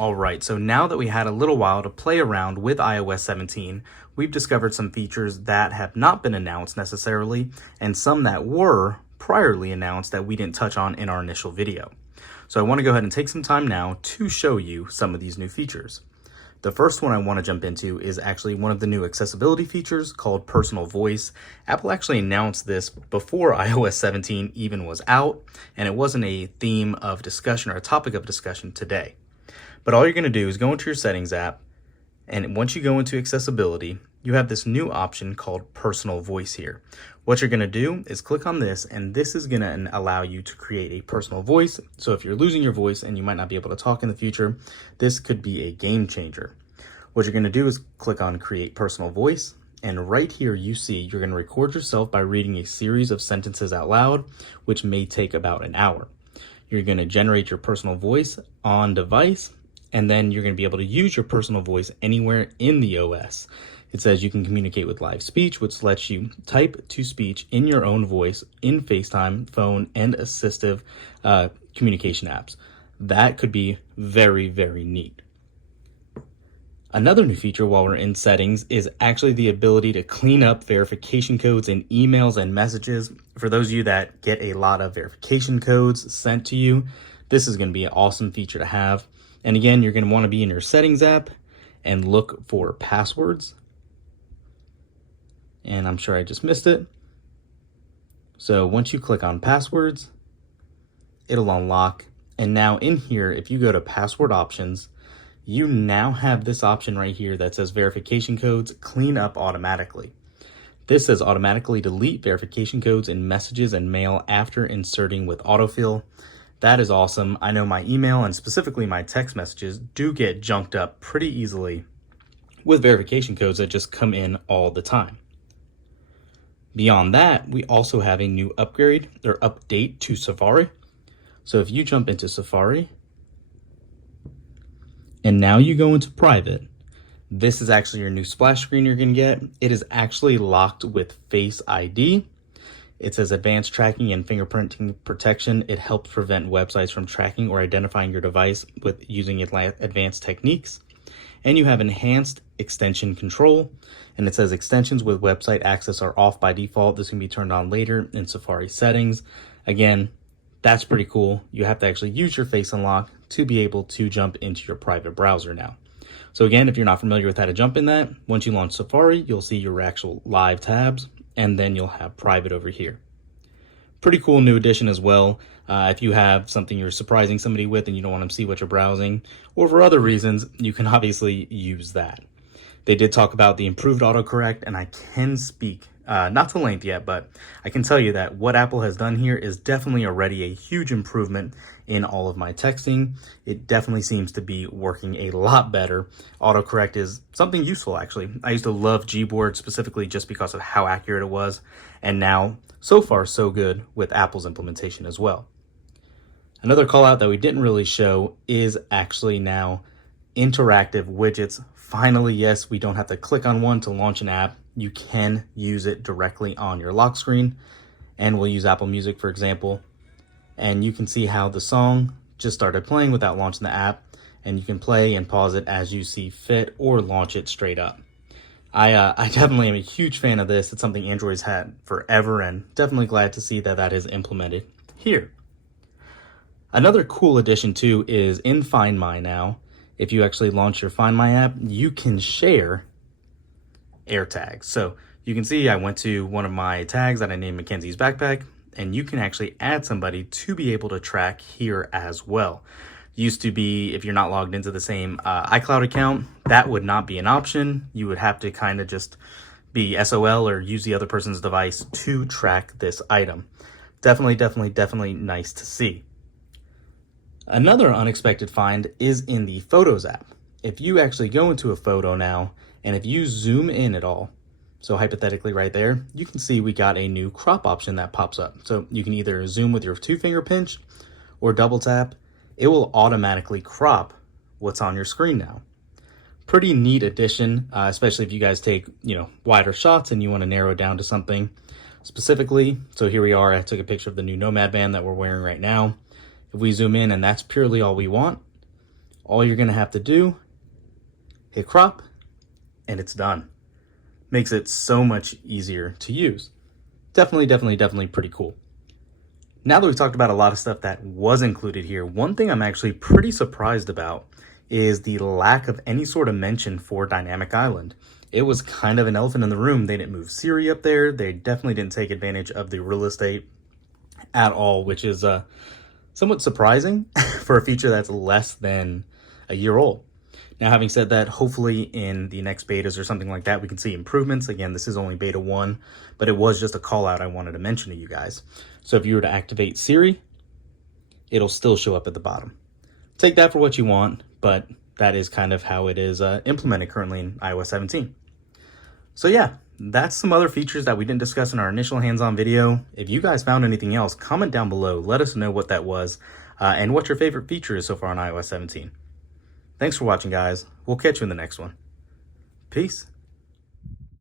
Alright, so now that we had a little while to play around with iOS 17, we've discovered some features that have not been announced necessarily, and some that were priorly announced that we didn't touch on in our initial video. So I want to go ahead and take some time now to show you some of these new features. The first one I want to jump into is actually one of the new accessibility features called Personal Voice. Apple actually announced this before iOS 17 even was out, and it wasn't a theme of discussion or a topic of discussion today. But all you're going to do is go into your Settings app, and once you go into accessibility, you have this new option called Personal Voice here. What you're going to do is click on this, and this is going to allow you to create a personal voice. So if you're losing your voice and you might not be able to talk in the future, this could be a game changer. What you're going to do is click on Create Personal Voice, and right here you see you're going to record yourself by reading a series of sentences out loud, which may take about an hour. You're going to generate your personal voice on device, and then you're going to be able to use your personal voice anywhere in the OS. It says you can communicate with live speech, which lets you type to speech in your own voice in FaceTime, phone, and assistive communication apps. That could be very, very neat. Another new feature while we're in settings is actually the ability to clean up verification codes in emails and messages. For those of you that get a lot of verification codes sent to you, this is going to be an awesome feature to have. And again, you're going to want to be in your Settings app and look for passwords. And I'm sure I just missed it. So once you click on passwords, it'll unlock. And now in here, if you go to password options, you now have this option right here that says verification codes clean up automatically. This says automatically delete verification codes in messages and mail after inserting with autofill. That is awesome. I know my email and specifically my text messages do get junked up pretty easily with verification codes that just come in all the time. Beyond that, we also have a new upgrade or update to Safari. So if you jump into Safari and now you go into private, this is actually your new splash screen you're going to get. It is actually locked with Face ID. It says advanced tracking and fingerprinting protection. It helps prevent websites from tracking or identifying your device with using advanced techniques. And you have enhanced extension control. And it says extensions with website access are off by default. This can be turned on later in Safari settings. Again, that's pretty cool. You have to actually use your Face Unlock to be able to jump into your private browser now. So again, if you're not familiar with how to jump in that, once you launch Safari, you'll see your actual live tabs, and then you'll have private over here. Pretty cool new addition as well. If you have something you're surprising somebody with and you don't want them to see what you're browsing, or for other reasons, you can obviously use that. They did talk about the improved autocorrect, and I can speak, not to length yet, but I can tell you that what Apple has done here is definitely already a huge improvement in all of my texting. It definitely seems to be working a lot better. Autocorrect is something useful, actually. I used to love Gboard specifically just because of how accurate it was, and now, so far, so good with Apple's implementation as well. Another call out that we didn't really show is actually now interactive widgets. Finally, yes, we don't have to click on one to launch an app. You can use it directly on your lock screen, and we'll use Apple Music, for example. And you can see how the song just started playing without launching the app, and you can play and pause it as you see fit or launch it straight up. I definitely am a huge fan of this. It's something Android's had forever, and definitely glad to see that that is implemented here. Another cool addition too is in Find My now. If you actually launch your Find My app, you can share AirTags. So you can see I went to one of my tags that I named Mackenzie's backpack, and you can actually add somebody to be able to track here as well. Used to be, if you're not logged into the same iCloud account, that would not be an option. You would have to kind of just be SOL or use the other person's device to track this item. Definitely nice to see. Another unexpected find is in the Photos app. If you actually go into a photo now, and if you zoom in at all, so hypothetically right there, you can see we got a new crop option that pops up. So you can either zoom with your 2-finger pinch or double tap. It will automatically crop what's on your screen now. Pretty neat addition, especially if you guys take, wider shots and you want to narrow it down to something specifically. So here we are. I took a picture of the new Nomad band that we're wearing right now. If we zoom in and that's purely all we want, All you're going to have to do, hit crop, and it's done. Makes it so much easier to use. Definitely pretty cool. Now that we've talked about a lot of stuff that was included here, one thing I'm actually pretty surprised about is the lack of any sort of mention for Dynamic Island. It was kind of an elephant in the room. They didn't move Siri up there. They definitely didn't take advantage of the real estate at all, which is somewhat surprising for a feature that's less than a year old. Now, having said that, hopefully in the next betas or something like that, we can see improvements. Again, this is only beta 1, but it was just a call out I wanted to mention to you guys. So if you were to activate Siri, it'll still show up at the bottom. Take that for what you want, but that is kind of how it is implemented currently in iOS 17. So yeah, that's some other features that we didn't discuss in our initial hands-on video. If you guys found anything else, comment down below. Let us know what that was and what your favorite feature is so far on iOS 17. Thanks for watching, guys. We'll catch you in the next one. Peace.